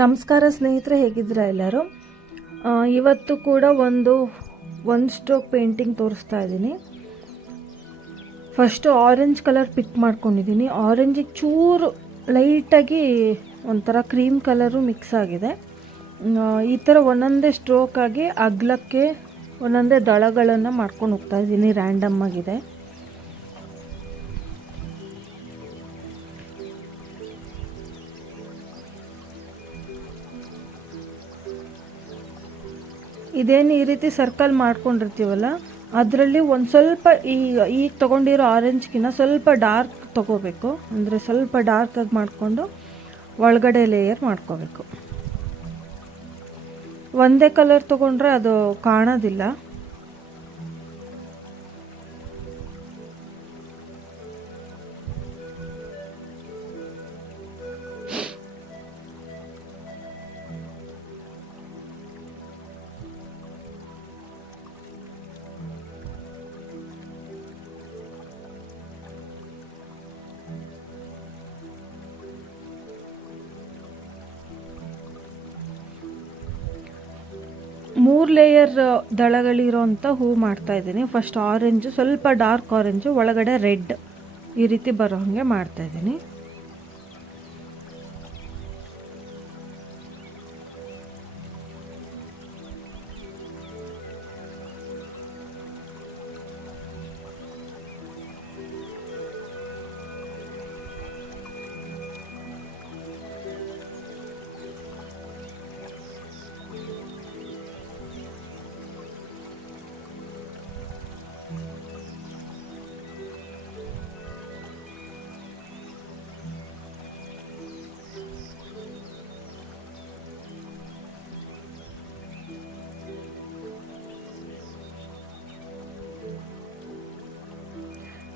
ನಮಸ್ಕಾರ ಸ್ನೇಹಿತರೆ, ಹೇಗಿದ್ದೀರಾ ಎಲ್ಲರೂ? ಇವತ್ತು ಕೂಡ ಒಂದು ಸ್ಟ್ರೋಕ್ ಪೇಂಟಿಂಗ್ ತೋರಿಸ್ತಾ ಇದ್ದೀನಿ. ಫಸ್ಟು ಆರೆಂಜ್ ಕಲರ್ ಪಿಕ್ ಮಾಡ್ಕೊಂಡಿದ್ದೀನಿ. ಆರೆಂಜಿಗೆ ಚೂರು ಲೈಟಾಗಿ ಒಂಥರ ಕ್ರೀಮ್ ಕಲರು ಮಿಕ್ಸ್ ಆಗಿದೆ. ಈ ಥರ ಒಂದೊಂದೇ ಸ್ಟ್ರೋಕ್ ಆಗಿ ಅಗಲಕ್ಕೆ ಒಂದೊಂದೇ ದಳಗಳನ್ನು ಮಾಡ್ಕೊಂಡು ಹೋಗ್ತಾ ಇದ್ದೀನಿ. ರ್ಯಾಂಡಮ್ ಆಗಿದೆ. ಇದೇನು ಈ ರೀತಿ ಸರ್ಕಲ್ ಮಾಡ್ಕೊಂಡಿರ್ತೀವಲ್ಲ, ಅದರಲ್ಲಿ ಒಂದು ಸ್ವಲ್ಪ ಈಗ ತೊಗೊಂಡಿರೋ ಆರೆಂಜ್ಗಿನ್ನ ಸ್ವಲ್ಪ ಡಾರ್ಕ್ ತೊಗೋಬೇಕು. ಅಂದರೆ ಸ್ವಲ್ಪ ಡಾರ್ಕಾಗಿ ಮಾಡಿಕೊಂಡು ಒಳಗಡೆ ಲೇಯರ್ ಮಾಡ್ಕೋಬೇಕು. ಒಂದೇ ಕಲರ್ ತೊಗೊಂಡ್ರೆ ಅದು ಕಾಣೋದಿಲ್ಲ. ಮೂರು ಲೇಯರ್ ದಳಗಳಿರೋಂಥ ಹೂ ಮಾಡ್ತಾ ಇದ್ದೀನಿ. ಫಸ್ಟ್ ಆರೆಂಜು, ಸ್ವಲ್ಪ ಡಾರ್ಕ್ ಆರೆಂಜು, ಒಳಗಡೆ ರೆಡ್, ಈ ರೀತಿ ಬರೋ ಹಾಗೆ ಮಾಡ್ತಾ ಇದ್ದೀನಿ.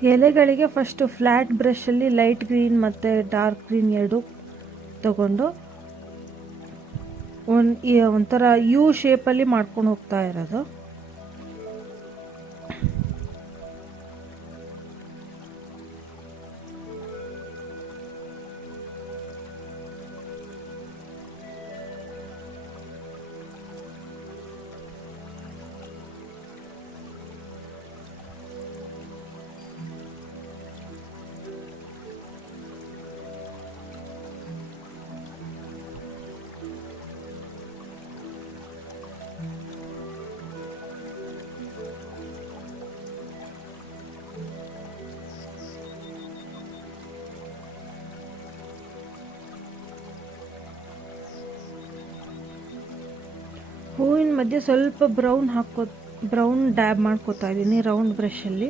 ಎಲೆಗಳಿಗೆ ಫಸ್ಟು ಫ್ಲ್ಯಾಟ್ ಬ್ರಷಲ್ಲಿ ಲೈಟ್ ಗ್ರೀನ್ ಮತ್ತು ಡಾರ್ಕ್ ಗ್ರೀನ್ ಎರಡು ತಗೊಂಡು ಒಂಥರ ಯು ಶೇಪಲ್ಲಿ ಮಾಡ್ಕೊಂಡು ಹೋಗ್ತಾ ಇರೋದು. ಹೂವಿನ ಮಧ್ಯೆ ಸ್ವಲ್ಪ ಬ್ರೌನ್ ಡ್ಯಾಬ್ ಮಾಡ್ಕೋತಾ ಇದ್ದೀನಿ ರೌಂಡ್ ಬ್ರಷಲ್ಲಿ.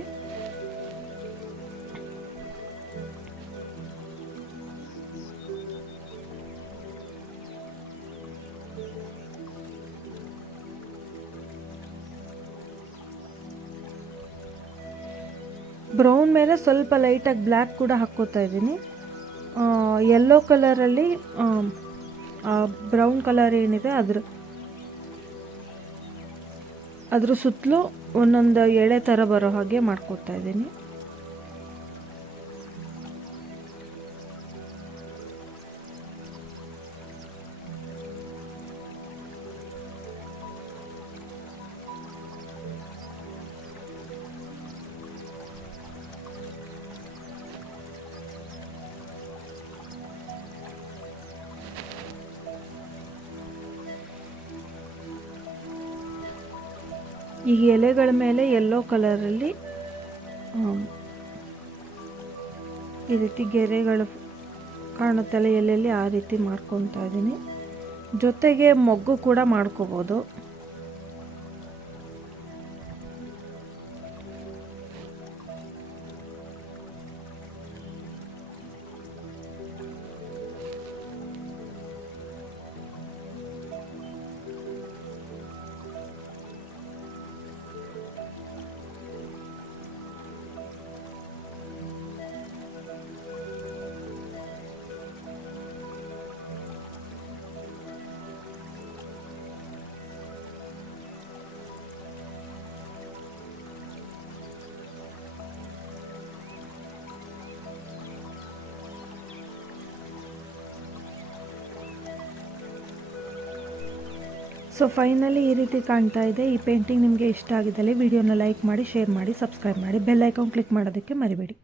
ಬ್ರೌನ್ ಮೇಲೆ ಸ್ವಲ್ಪ ಲೈಟಾಗಿ ಬ್ಲ್ಯಾಕ್ ಕೂಡ ಹಾಕ್ಕೋತಾ ಇದ್ದೀನಿ. ಯೆಲ್ಲೋ ಕಲರಲ್ಲಿ ಬ್ರೌನ್ ಕಲರ್ ಏನಿದೆ ಅದ್ರ ಸುತ್ತಲೂ ಒಂದೊಂದು ಎಳೆ ಥರ ಬರೋ ಹಾಗೆ ಮಾಡ್ಕೊತಾ ಇದ್ದೀನಿ. ಈ ಎಲೆಗಳ ಮೇಲೆ ಯೆಲ್ಲೋ ಕಲರಲ್ಲಿ ಈ ರೀತಿ ಗೆರೆಗಳು ಕಾಣುತ್ತಲ್ಲ ಎಲ್ಲೆಲ್ಲಿ, ಆ ರೀತಿ ಮಾಡ್ಕೊತಾ ಇದ್ದೀನಿ. ಜೊತೆಗೆ ಮೊಗ್ಗು ಕೂಡ ಮಾಡ್ಕೋಬೋದು. ಸೊ ಫೈನಲಿ ಈ ರೀತಿ ಕಾಣ್ತಾ ಇದೆ. ಈ ಪೇಂಟಿಂಗ್ ನಿಮಗೆ ಇಷ್ಟ ಆಗಿದ್ದಲ್ಲಿ ವಿಡಿಯೋನ ಲೈಕ್ ಮಾಡಿ, ಶೇರ್ ಮಾಡಿ, ಸಬ್ಸ್ಕ್ರೈಬ್ ಮಾಡಿ, ಬೆಲ್ ಐಕಾನ್ ಕ್ಲಿಕ್ ಮಾಡೋದಕ್ಕೆ ಮರಿಬೇಡಿ.